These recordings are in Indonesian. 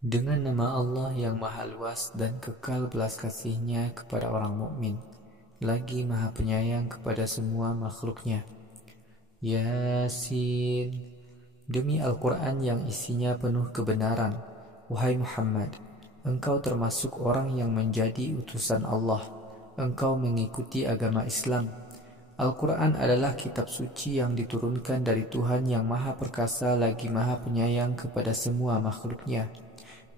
Dengan nama Allah yang Maha Luas dan kekal belas kasih-Nya kepada orang mukmin, lagi Maha Penyayang kepada semua makhluknya. Yasin. Demi Al-Quran yang isinya penuh kebenaran, wahai Muhammad, engkau termasuk orang yang menjadi utusan Allah. Engkau mengikuti agama Islam. Al-Quran adalah kitab suci yang diturunkan dari Tuhan yang Maha Perkasa lagi Maha Penyayang kepada semua makhluknya.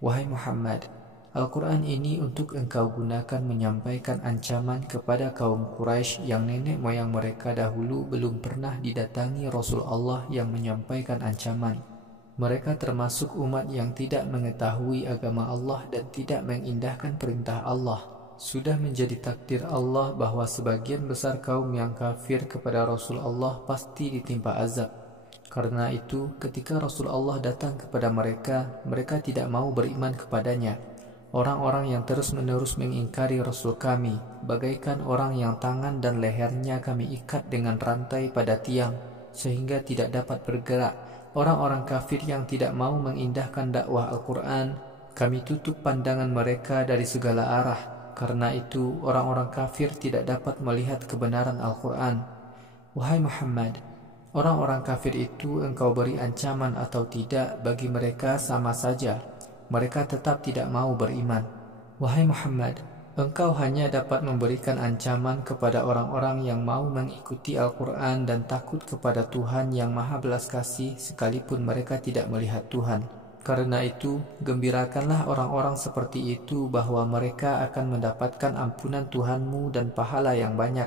Wahai Muhammad, Al-Quran ini untuk engkau gunakan menyampaikan ancaman kepada kaum Quraisy yang nenek moyang mereka dahulu belum pernah didatangi Rasul Allah yang menyampaikan ancaman. Mereka termasuk umat yang tidak mengetahui agama Allah dan tidak mengindahkan perintah Allah. Sudah menjadi takdir Allah bahwa sebagian besar kaum yang kafir kepada Rasul Allah pasti ditimpa azab. Karena itu, ketika Rasul Allah datang kepada mereka, mereka tidak mau beriman kepadanya. Orang-orang yang terus-menerus mengingkari Rasul kami, bagaikan orang yang tangan dan lehernya kami ikat dengan rantai pada tiang, sehingga tidak dapat bergerak. Orang-orang kafir yang tidak mau mengindahkan dakwah Al-Quran, kami tutup pandangan mereka dari segala arah. Karena itu, orang-orang kafir tidak dapat melihat kebenaran Al-Quran. Wahai Muhammad, orang-orang kafir itu engkau beri ancaman atau tidak, bagi mereka sama saja. Mereka tetap tidak mau beriman. Wahai Muhammad, engkau hanya dapat memberikan ancaman kepada orang-orang yang mau mengikuti Al-Quran dan takut kepada Tuhan yang Maha Belas Kasih sekalipun mereka tidak melihat Tuhan. Karena itu, gembirakanlah orang-orang seperti itu bahwa mereka akan mendapatkan ampunan Tuhanmu dan pahala yang banyak.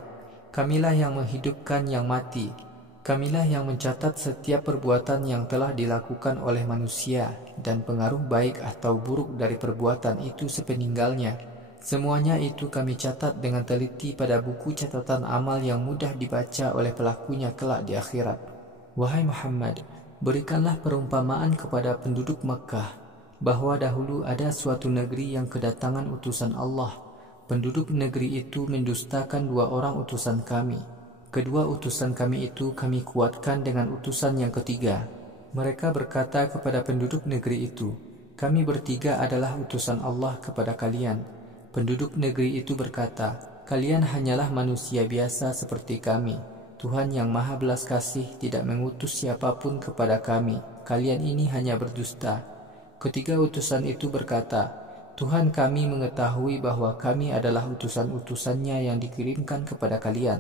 Kamilah yang menghidupkan yang mati. Kamilah yang mencatat setiap perbuatan yang telah dilakukan oleh manusia dan pengaruh baik atau buruk dari perbuatan itu sepeninggalnya. Semuanya itu kami catat dengan teliti pada buku catatan amal yang mudah dibaca oleh pelakunya kelak di akhirat. Wahai Muhammad, berikanlah perumpamaan kepada penduduk Makkah bahwa dahulu ada suatu negeri yang kedatangan utusan Allah. Penduduk negeri itu mendustakan dua orang utusan kami. Kedua utusan kami itu kami kuatkan dengan utusan yang ketiga. Mereka berkata kepada penduduk negeri itu, kami bertiga adalah utusan Allah kepada kalian. Penduduk negeri itu berkata, kalian hanyalah manusia biasa seperti kami. Tuhan yang Maha Belas Kasih tidak mengutus siapapun kepada kami. Kalian ini hanya berdusta. Ketiga utusan itu berkata, Tuhan kami mengetahui bahwa kami adalah utusan-utusannya yang dikirimkan kepada kalian.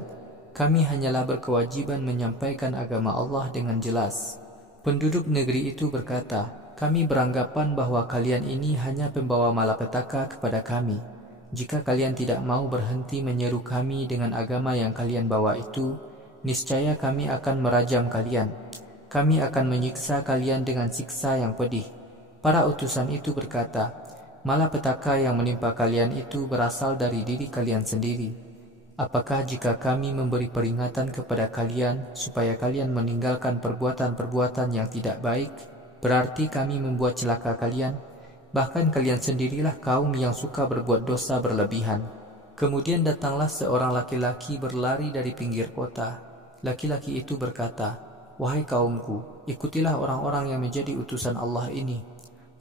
Kami hanyalah berkewajiban menyampaikan agama Allah dengan jelas. Penduduk negeri itu berkata, kami beranggapan bahwa kalian ini hanya pembawa malapetaka kepada kami. Jika kalian tidak mau berhenti menyeru kami dengan agama yang kalian bawa itu, niscaya kami akan merajam kalian. Kami akan menyiksa kalian dengan siksa yang pedih. Para utusan itu berkata, malapetaka yang menimpa kalian itu berasal dari diri kalian sendiri. Apakah jika kami memberi peringatan kepada kalian supaya kalian meninggalkan perbuatan-perbuatan yang tidak baik, berarti kami membuat celaka kalian? Bahkan kalian sendirilah kaum yang suka berbuat dosa berlebihan. Kemudian datanglah seorang laki-laki berlari dari pinggir kota. Laki-laki itu berkata, wahai kaumku, ikutilah orang-orang yang menjadi utusan Allah ini.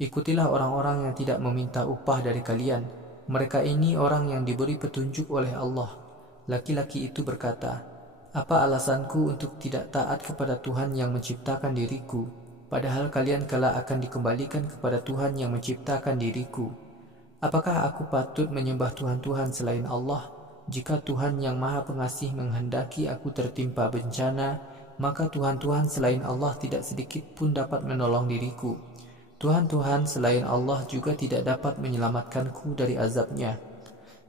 Ikutilah orang-orang yang tidak meminta upah dari kalian. Mereka ini orang yang diberi petunjuk oleh Allah. Laki-laki itu berkata, apa alasanku untuk tidak taat kepada Tuhan yang menciptakan diriku, padahal kalian kelak akan dikembalikan kepada Tuhan yang menciptakan diriku? Apakah aku patut menyembah Tuhan-Tuhan selain Allah? Jika Tuhan yang Maha Pengasih menghendaki aku tertimpa bencana, maka Tuhan-Tuhan selain Allah tidak sedikit pun dapat menolong diriku. Tuhan-Tuhan selain Allah juga tidak dapat menyelamatkanku dari azabnya.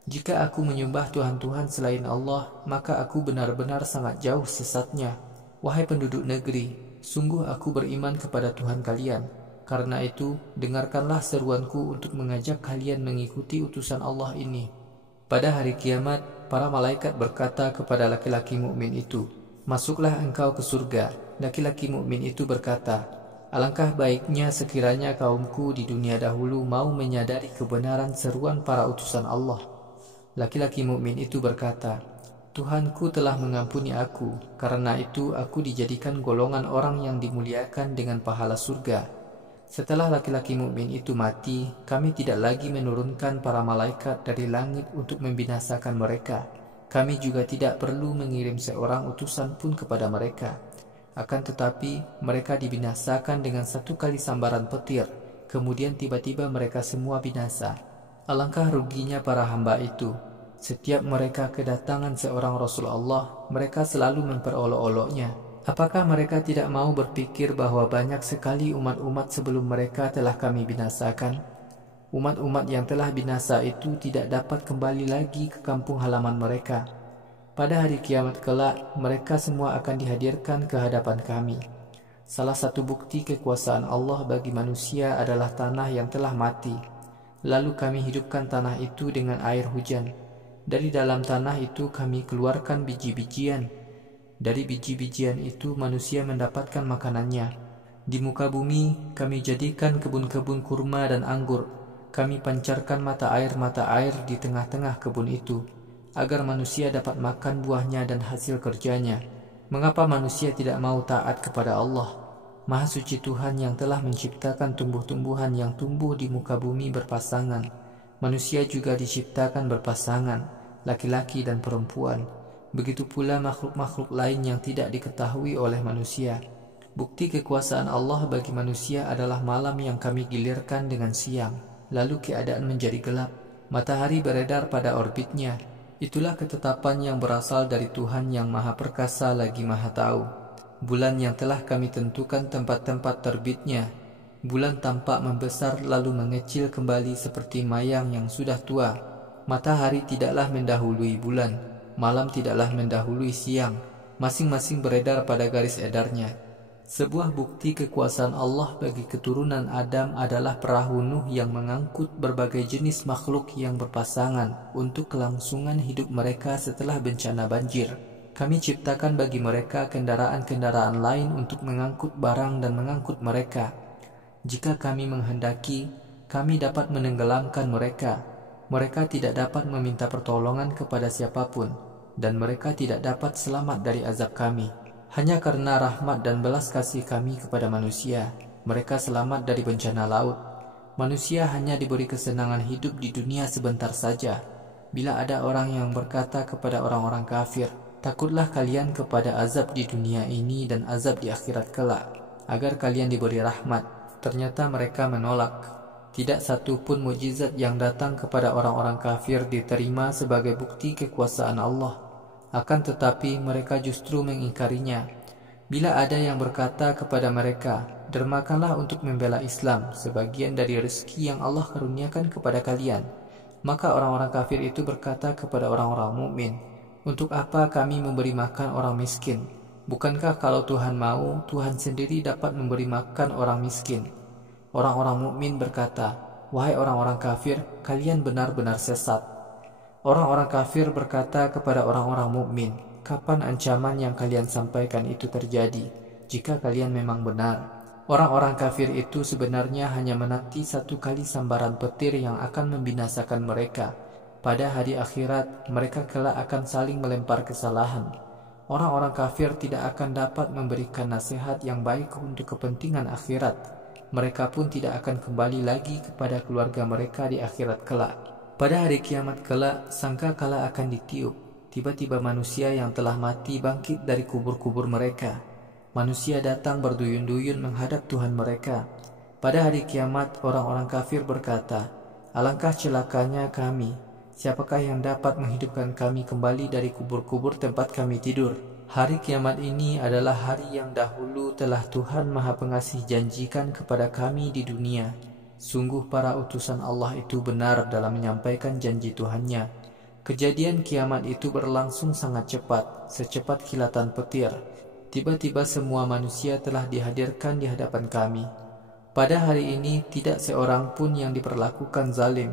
Jika aku menyembah Tuhan-Tuhan selain Allah, maka aku benar-benar sangat jauh sesatnya. Wahai penduduk negeri, sungguh aku beriman kepada Tuhan kalian. Karena itu, dengarkanlah seruanku untuk mengajak kalian mengikuti utusan Allah ini. Pada hari kiamat, para malaikat berkata kepada laki-laki mukmin itu, masuklah engkau ke surga. Laki-laki mukmin itu berkata, alangkah baiknya sekiranya kaumku di dunia dahulu mau menyadari kebenaran seruan para utusan Allah. Laki-laki mukmin itu berkata, Tuhanku telah mengampuni aku, karena itu aku dijadikan golongan orang yang dimuliakan dengan pahala surga. Setelah laki-laki mukmin itu mati, kami tidak lagi menurunkan para malaikat dari langit untuk membinasakan mereka. Kami juga tidak perlu mengirim seorang utusan pun kepada mereka. Akan tetapi, mereka dibinasakan dengan satu kali sambaran petir, kemudian tiba-tiba mereka semua binasa. Alangkah ruginya para hamba itu. Setiap mereka kedatangan seorang Rasul Allah, mereka selalu memperolok-oloknya. Apakah mereka tidak mau berpikir bahwa banyak sekali umat-umat sebelum mereka telah kami binasakan? Umat-umat yang telah binasa itu tidak dapat kembali lagi ke kampung halaman mereka. Pada hari kiamat kelak, mereka semua akan dihadirkan ke hadapan kami. Salah satu bukti kekuasaan Allah bagi manusia adalah tanah yang telah mati. Lalu kami hidupkan tanah itu dengan air hujan. Dari dalam tanah itu kami keluarkan biji-bijian. Dari biji-bijian itu manusia mendapatkan makanannya. Di muka bumi kami jadikan kebun-kebun kurma dan anggur. Kami pancarkan mata air di tengah-tengah kebun itu, agar manusia dapat makan buahnya dan hasil kerjanya. Mengapa manusia tidak mau taat kepada Allah? Maha suci Tuhan yang telah menciptakan tumbuh-tumbuhan yang tumbuh di muka bumi berpasangan. Manusia juga diciptakan berpasangan, laki-laki dan perempuan. Begitu pula makhluk-makhluk lain yang tidak diketahui oleh manusia. Bukti kekuasaan Allah bagi manusia adalah malam yang kami gilirkan dengan siang, lalu keadaan menjadi gelap. Matahari beredar pada orbitnya. Itulah ketetapan yang berasal dari Tuhan yang Maha Perkasa lagi Maha Tahu. Bulan yang telah kami tentukan tempat-tempat terbitnya. Bulan tampak membesar lalu mengecil kembali seperti mayang yang sudah tua. Matahari tidaklah mendahului bulan. Malam tidaklah mendahului siang, masing-masing beredar pada garis edarnya. Sebuah bukti kekuasaan Allah bagi keturunan Adam adalah perahu Nuh yang mengangkut berbagai jenis makhluk yang berpasangan untuk kelangsungan hidup mereka setelah bencana banjir. Kami ciptakan bagi mereka kendaraan-kendaraan lain untuk mengangkut barang dan mengangkut mereka. Jika kami menghendaki, kami dapat menenggelamkan mereka. Mereka tidak dapat meminta pertolongan kepada siapapun, dan mereka tidak dapat selamat dari azab kami. Hanya karena rahmat dan belas kasih kami kepada manusia, mereka selamat dari bencana laut. Manusia hanya diberi kesenangan hidup di dunia sebentar saja. Bila ada orang yang berkata kepada orang-orang kafir, "Takutlah kalian kepada azab di dunia ini dan azab di akhirat kelak, agar kalian diberi rahmat." Ternyata mereka menolak. Tidak satu pun mukjizat yang datang kepada orang-orang kafir diterima sebagai bukti kekuasaan Allah. Akan tetapi mereka justru mengingkarinya. Bila ada yang berkata kepada mereka, "Dermakanlah untuk membela Islam, sebagian dari rezeki yang Allah karuniakan kepada kalian." Maka orang-orang kafir itu berkata kepada orang-orang mukmin, "Untuk apa kami memberi makan orang miskin? Bukankah kalau Tuhan mau, Tuhan sendiri dapat memberi makan orang miskin?" Orang-orang mukmin berkata, "Wahai orang-orang kafir, kalian benar-benar sesat." Orang-orang kafir berkata kepada orang-orang mukmin, "Kapan ancaman yang kalian sampaikan itu terjadi, jika kalian memang benar?" Orang-orang kafir itu sebenarnya hanya menanti satu kali sambaran petir yang akan membinasakan mereka. Pada hari akhirat, mereka kelak akan saling melempar kesalahan. Orang-orang kafir tidak akan dapat memberikan nasihat yang baik untuk kepentingan akhirat. Mereka pun tidak akan kembali lagi kepada keluarga mereka di akhirat kelak. Pada hari kiamat kelak, sangkakala akan ditiup. Tiba-tiba manusia yang telah mati bangkit dari kubur-kubur mereka. Manusia datang berduyun-duyun menghadap Tuhan mereka. Pada hari kiamat, orang-orang kafir berkata, "Alangkah celakanya kami. Siapakah yang dapat menghidupkan kami kembali dari kubur-kubur tempat kami tidur?" Hari kiamat ini adalah hari yang dahulu telah Tuhan Maha Pengasih janjikan kepada kami di dunia. Sungguh para utusan Allah itu benar dalam menyampaikan janji Tuhannya. Kejadian kiamat itu berlangsung sangat cepat, secepat kilatan petir. Tiba-tiba semua manusia telah dihadirkan di hadapan kami. Pada hari ini tidak seorang pun yang diperlakukan zalim.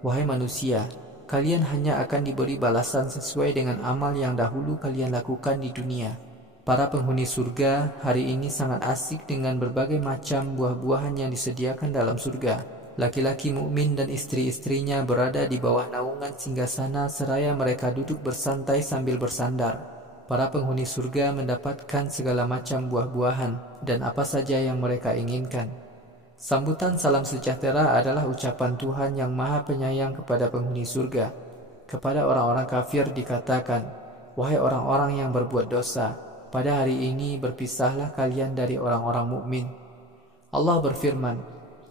Wahai manusia, kalian hanya akan diberi balasan sesuai dengan amal yang dahulu kalian lakukan di dunia. Para penghuni surga hari ini sangat asik dengan berbagai macam buah-buahan yang disediakan dalam surga. Laki-laki mukmin dan istri-istrinya berada di bawah naungan singgasana seraya mereka duduk bersantai sambil bersandar. Para penghuni surga mendapatkan segala macam buah-buahan dan apa saja yang mereka inginkan. Sambutan salam sejahtera adalah ucapan Tuhan yang Maha Penyayang kepada penghuni surga. Kepada orang-orang kafir dikatakan, "Wahai orang-orang yang berbuat dosa, pada hari ini berpisahlah kalian dari orang-orang mukmin." Allah berfirman,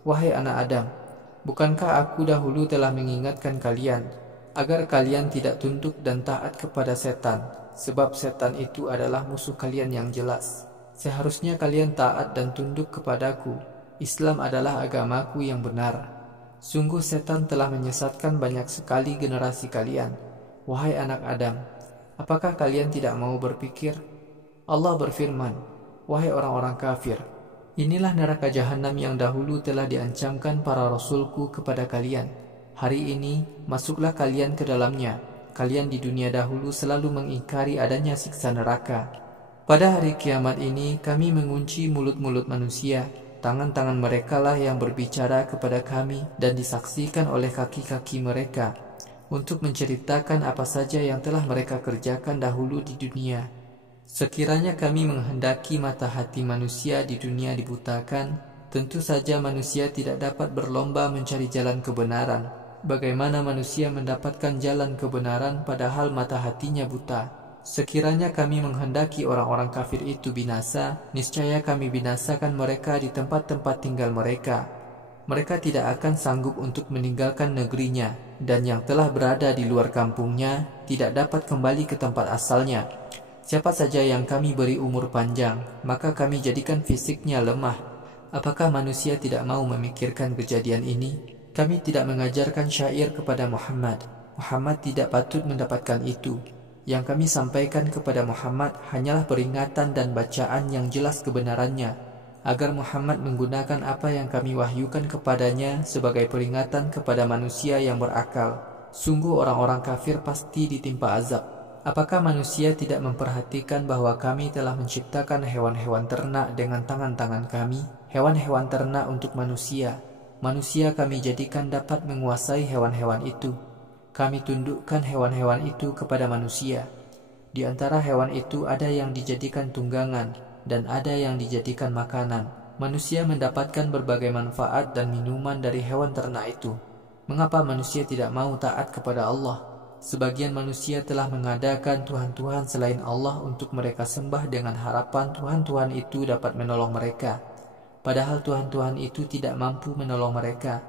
"Wahai anak Adam, bukankah aku dahulu telah mengingatkan kalian agar kalian tidak tunduk dan taat kepada setan, sebab setan itu adalah musuh kalian yang jelas. Seharusnya kalian taat dan tunduk kepadaku. Islam adalah agamaku yang benar. Sungguh setan telah menyesatkan banyak sekali generasi kalian. Wahai anak Adam, apakah kalian tidak mau berpikir?" Allah berfirman, "Wahai orang-orang kafir, inilah neraka jahanam yang dahulu telah diancamkan para rasulku kepada kalian. Hari ini masuklah kalian ke dalamnya. Kalian di dunia dahulu selalu mengingkari adanya siksa neraka. Pada hari kiamat ini kami mengunci mulut-mulut manusia. Tangan-tangan mereka lah yang berbicara kepada kami dan disaksikan oleh kaki-kaki mereka untuk menceritakan apa saja yang telah mereka kerjakan dahulu di dunia. Sekiranya kami menghendaki mata hati manusia di dunia dibutakan, tentu saja manusia tidak dapat berlomba mencari jalan kebenaran. Bagaimana manusia mendapatkan jalan kebenaran padahal mata hatinya buta? Sekiranya kami menghendaki orang-orang kafir itu binasa, niscaya kami binasakan mereka di tempat-tempat tinggal mereka. Mereka tidak akan sanggup untuk meninggalkan negerinya, dan yang telah berada di luar kampungnya tidak dapat kembali ke tempat asalnya. Siapa saja yang kami beri umur panjang, maka kami jadikan fisiknya lemah. Apakah manusia tidak mau memikirkan kejadian ini? Kami tidak mengajarkan syair kepada Muhammad. Muhammad tidak patut mendapatkan itu. Yang kami sampaikan kepada Muhammad hanyalah peringatan dan bacaan yang jelas kebenarannya, agar Muhammad menggunakan apa yang kami wahyukan kepadanya sebagai peringatan kepada manusia yang berakal. Sungguh orang-orang kafir pasti ditimpa azab. Apakah manusia tidak memperhatikan bahwa kami telah menciptakan hewan-hewan ternak dengan tangan-tangan kami? Hewan-hewan ternak untuk manusia. Manusia kami jadikan dapat menguasai hewan-hewan itu. Kami tundukkan hewan-hewan itu kepada manusia. Di antara hewan itu ada yang dijadikan tunggangan dan ada yang dijadikan makanan. Manusia mendapatkan berbagai manfaat dan minuman dari hewan ternak itu. Mengapa manusia tidak mau taat kepada Allah? Sebagian manusia telah mengadakan Tuhan-Tuhan selain Allah untuk mereka sembah dengan harapan Tuhan-Tuhan itu dapat menolong mereka. Padahal Tuhan-Tuhan itu tidak mampu menolong mereka.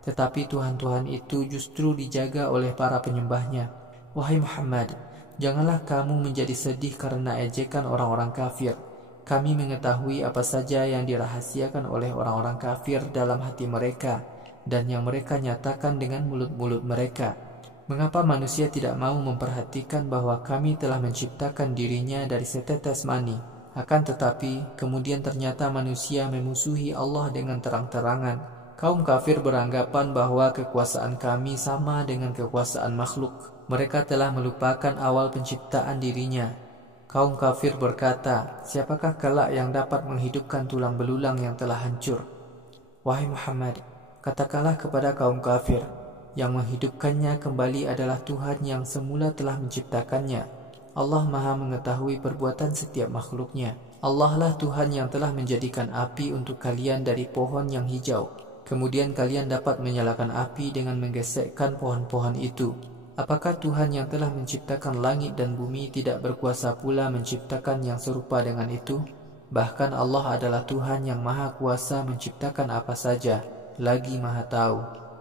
Tetapi Tuhan-Tuhan itu justru dijaga oleh para penyembahnya. Wahai Muhammad, janganlah kamu menjadi sedih karena ejekan orang-orang kafir. Kami mengetahui apa saja yang dirahasiakan oleh orang-orang kafir dalam hati mereka dan yang mereka nyatakan dengan mulut-mulut mereka. Mengapa manusia tidak mau memperhatikan bahwa kami telah menciptakan dirinya dari setetes mani? Akan tetapi, kemudian ternyata manusia memusuhi Allah dengan terang-terangan. Kaum kafir beranggapan bahwa kekuasaan kami sama dengan kekuasaan makhluk. Mereka telah melupakan awal penciptaan dirinya. Kaum kafir berkata, "Siapakah kelak yang dapat menghidupkan tulang belulang yang telah hancur?" Wahai Muhammad, katakanlah kepada kaum kafir, yang menghidupkannya kembali adalah Tuhan yang semula telah menciptakannya. Allah Maha mengetahui perbuatan setiap makhluknya. Allah lah Tuhan yang telah menjadikan api untuk kalian dari pohon yang hijau. Kemudian kalian dapat menyalakan api dengan menggesekkan pohon-pohon itu. Apakah Tuhan yang telah menciptakan langit dan bumi tidak berkuasa pula menciptakan yang serupa dengan itu? Bahkan Allah adalah Tuhan yang Maha Kuasa menciptakan apa saja, lagi Maha Tahu.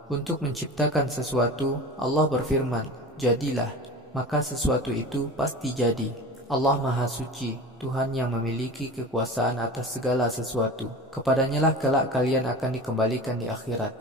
Untuk menciptakan sesuatu, Allah berfirman, "Jadilah," maka sesuatu itu pasti jadi. Allah Maha Suci, Tuhan yang memiliki kekuasaan atas segala sesuatu. Kepadanya lah kelak kalian akan dikembalikan di akhirat.